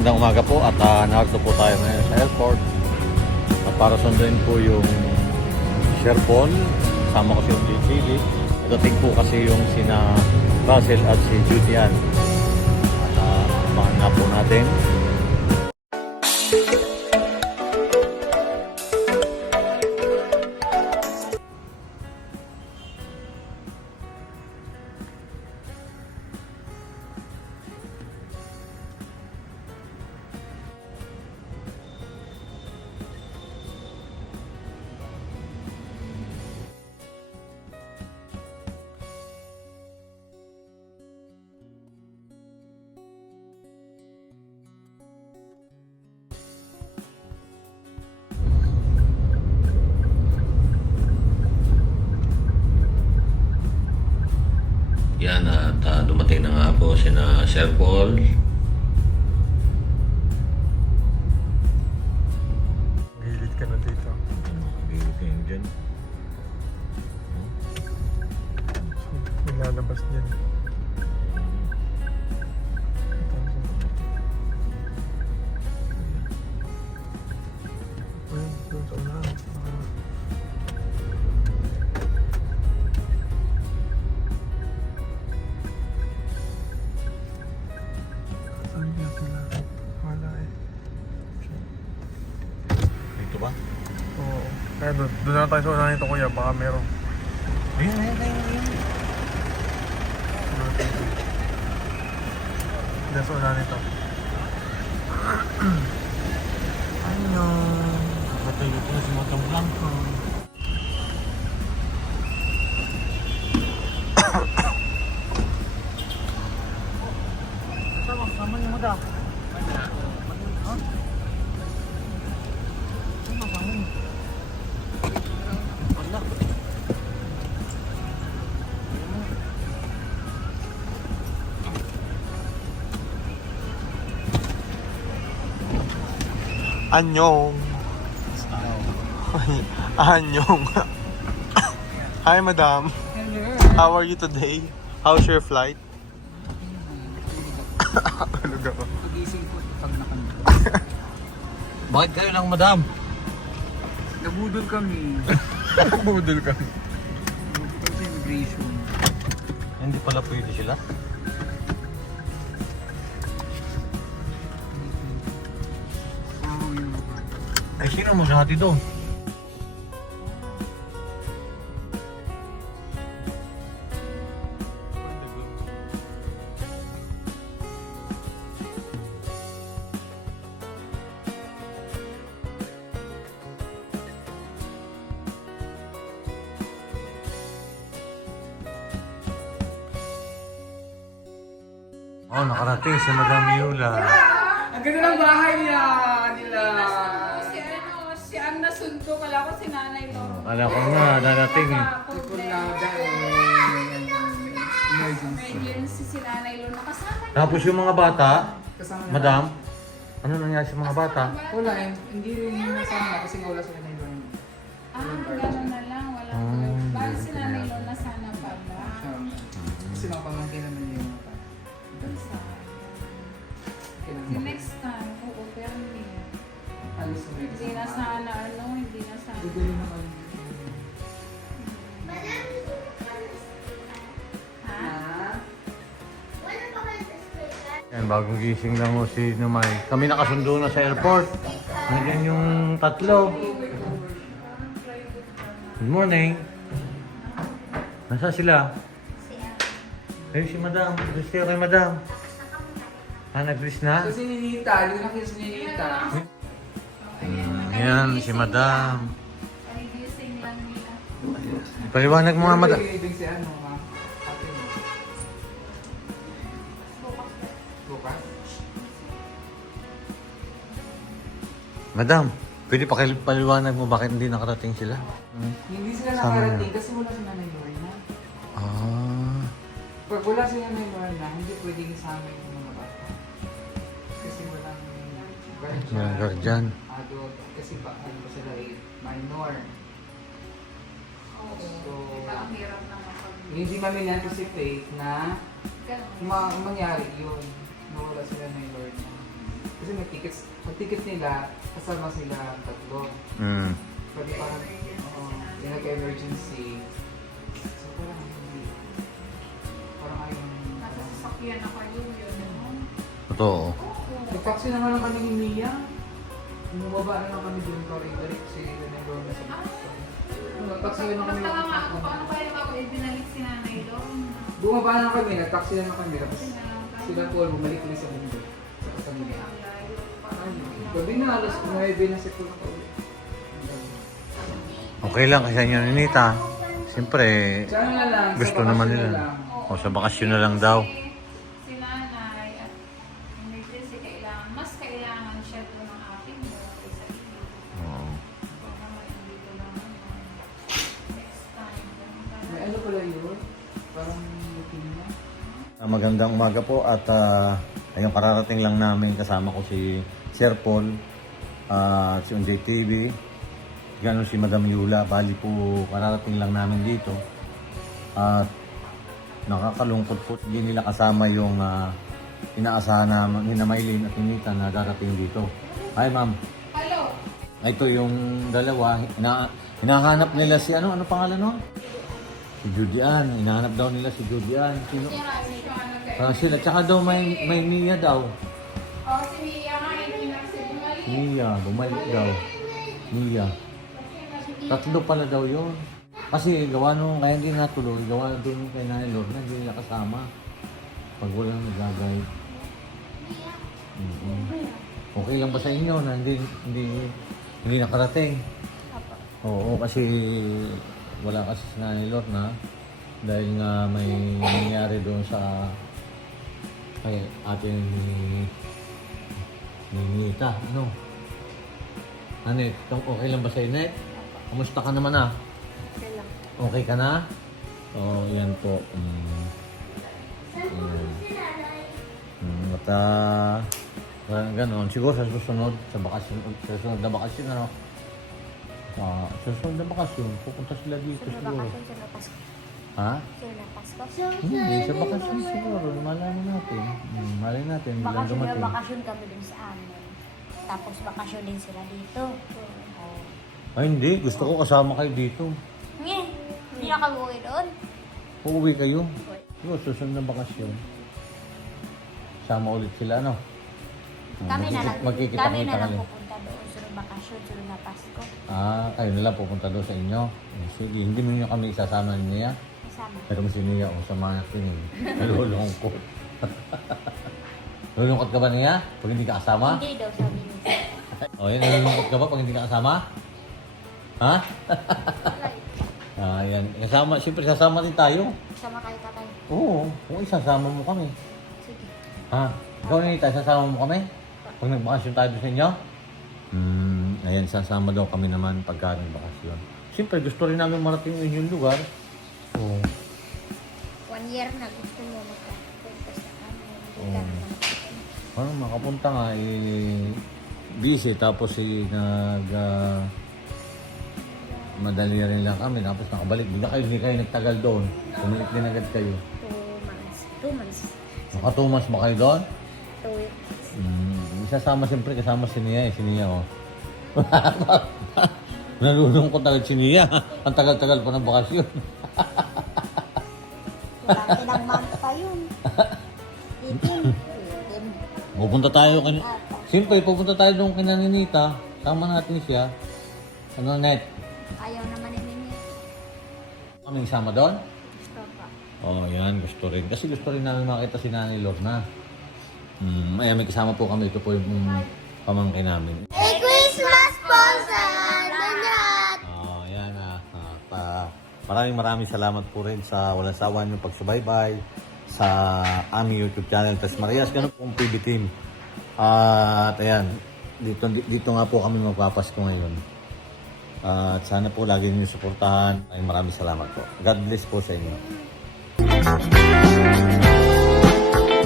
Magandang umaga po at uh, narito po tayo ngayon sa airport. At para sunduin po yung Sherpon kasama ko si yung JCB Dating po kasi yung sina Russell at si Judian at uh, abangan nga po natin Yan at uh, dumating na nga po si na Sir Paul Gilid ka na dito. Bilitin dyan Nilalabas niyan. Kaya doon, doon na tayo sa unahan nito kuya. Baka meron. Ayun, ayun, ayun, ayun. Doon sa unahan nito. Ano? Matayo ko na si Motang Blanco. Anyong. Anyong. Hi, madam. How are you today? How's your flight? Tulog ako. Pagising ko pag nakanda. Bakit kayo lang, madam? Nabudol kami. Budol ka. Nabudol sa immigration. Hindi pala pwede sila. Ay, sino maghati doon? Oh, nakarating si Madam Yula. Ang ganda ng bahay niya, nila. Nasundo, kala ko si nanay mo. Kala ko nga, darating eh. Emergency. Si nanay lo nakasama niya. Tapos yung mga bata, Kasama na. Madam, ano nangyari sa mga bata? Wala eh. Hindi rin nasama kasi wala sila na iwan. Ah, gano'n na lang, wala Ah, ko. Bali si nanay lo na sana pala. Kasi mga pamangkin naman yung mga bata. Si next time, oo, pero hindi. Na Hindi na sana ano, hindi na sana. Gugulo na kami. Ha? Yan, bagong gising lang mo si Numay. Kami nakasundo na sa airport. Nandiyan yung tatlo. Good morning. Nasa sila? Ay, si Madam. Gusto kayo kay Madam. Ah, nag-list na? So si Ninita, hindi ko nakita si Ninita. Hmm, yan, si Madam. Pagigising lang nila. Paliwanag mo nga, Madam. Ibig si ano, ha? Bukas? Madam, pwede pa paliwanag mo bakit hindi nakarating sila? Hmm. Hindi sila Sama nakarating kasi wala si Nanay Lorna. Ah, Pag wala si Nanay Lorna, hindi pwedeng isama yung mga bata. Kasi walang guardian, guardian. adult, kasi pa, ano sila eh, minor. Oo. So- Diba, ang hirap naman pag... Hindi namin anticipate na Ganun. ma mangyari yun. Nawala sila ng Lorna. Kasi may tickets, ang ticket nila, kasama sila tatlo. Mm. Pwede parang, uh, yung nag-emergency. So parang hindi, parang ayaw. Nasa sasakyan na kayo yun. ano? Totoo. Nag-taxi na nga lang kami ni Mia. Bumaba na lang kami dun para ibalik si Renee Lorna sa Boston. Nag-taxi na kami. Basta nga ako, paano kaya ako ibinalik si nanay doon? Bumaba na kami, nag-taxi na kami. Tapos sila Paul, bumalik kami sa mundo. Sa. Ay, gabi na, alas 9 na si Paul pa ulit. Okay lang kasi yun, Ninita. Siyempre, na gusto naman nila. na. O sa bakasyon na lang daw. Magandang umaga po at uh, ayun kararating lang namin kasama ko si Sir Paul at si Unjay TV gano'n si Madam Yula. Bali po kararating lang namin dito. At nakakalungkot po hindi nila kasama yung ah, inaasahan ni na Maylin at Ninita na darating dito. Hi ma'am. Hello! ito yung dalawa. Ina hinahanap nila si ano ano pangalan no? Si Judy Ann. Hinahanap daw nila si Judy Ann. Sino? Si nag Francine, at saka daw may, may Mia daw. Oh, si Mia nga, kasi bumalik. Mia, bumalik daw. Mia. Tatlo pala daw yun. Kasi gawa nung, kaya hindi natuloy, gawa doon kay Nanay Lord na hindi nila kasama. Pag walang nagagay. mm Okay lang ba sa inyo na hindi, hindi, hindi nakarating? Oo, kasi wala kasi si Nanay Lord na dahil nga may nangyari doon sa kay ating ni ni Nita. Ano? Anet, okay lang ba sa Net? Kumusta ka naman ah? Okay lang. Okay ka na? Oo, oh, yan po. Mm. Ayan. Mm, at parang ganon. Siguro sa susunod, sa bakasyon, sa susunod na bakasyon, ano? Ah, sa susunod na bakasyon, pupunta sila dito Sino siguro. bakasyon? Sino Pasko? Ha? Sino Pasko? Hindi, sa bakasyon siguro. Malaman natin. Hmm, malay natin. Bilang Bakasyon na dumating. bakasyon kami dun sa amin. Tapos bakasyon din sila dito. Oh. Ay, hindi. Gusto ko kasama kayo dito. Nge, hindi na kami uwi doon. Uuwi kayo. Siguro, susunod na bakasyon. Sama ulit sila, no? Kami na lang, Magkikita kami na lang pupunta. Sunod bakasyon, sunod na Pasko. Ah, kayo na lang pupunta doon sa inyo. Eh, Sige, hindi mo nyo kami isasama ni Nia. Kasama. Pero si Nia, o sa mga tingin. Nalulungkot. Nalulungkot ka ba Nia? Pag hindi ka kasama? Hindi daw sabi niya. O yun, nalulungkot ka ba pag hindi ka kasama? Ha? ah, yan. Kasama, siyempre sasama din tayo. Kasama kayo tatay. Oo, kung isasama mo kami. Sige. Ha? Ikaw Nita, sasama mo kami? Pag nagbakasyon tayo doon sa inyo? Ayan, sasama daw kami naman pagka nagbakasyon. Siyempre, gusto rin namin marating yung inyong lugar. Oo. One year na gusto mo magkapunta sa amin. Hindi ka Oo. naman. Ano, makapunta nga, eh, busy, tapos eh, nag, ah, madali rin lang kami, tapos nakabalik. Bigla kayo, hindi kayo nagtagal doon. Bumalik din agad kayo. Two months. Two months. Naka two months ba kayo doon? Two weeks. Hmm, isasama siyempre, kasama si Nia eh, si Nia oh. Nalulungkot agad si Nia. Ang tagal-tagal pa ng bakasyon. Wala ilang month pa yun. Itin. Itin. Pupunta tayo kan Siyempre, pupunta tayo doon kay Naninita. Sama natin siya. Ano, Net? Ayaw naman ni Mimi. Kaming sama doon? Gusto pa. Oh, yan. Gusto rin. Kasi gusto rin namin makita si Nanay Lorna. Hmm, ayan, may kasama po kami. Ito po yung um, pamangkin namin. Merry maraming maraming salamat po rin sa walang sawa niyong pagsubaybay sa aming YouTube channel Tas Marias. Ganun pong PB Team. Ah, at ayan, dito, dito nga po kami magpapasko ngayon. Ah, at sana po lagi niyo suportahan. Ay maraming salamat po. God bless po sa inyo.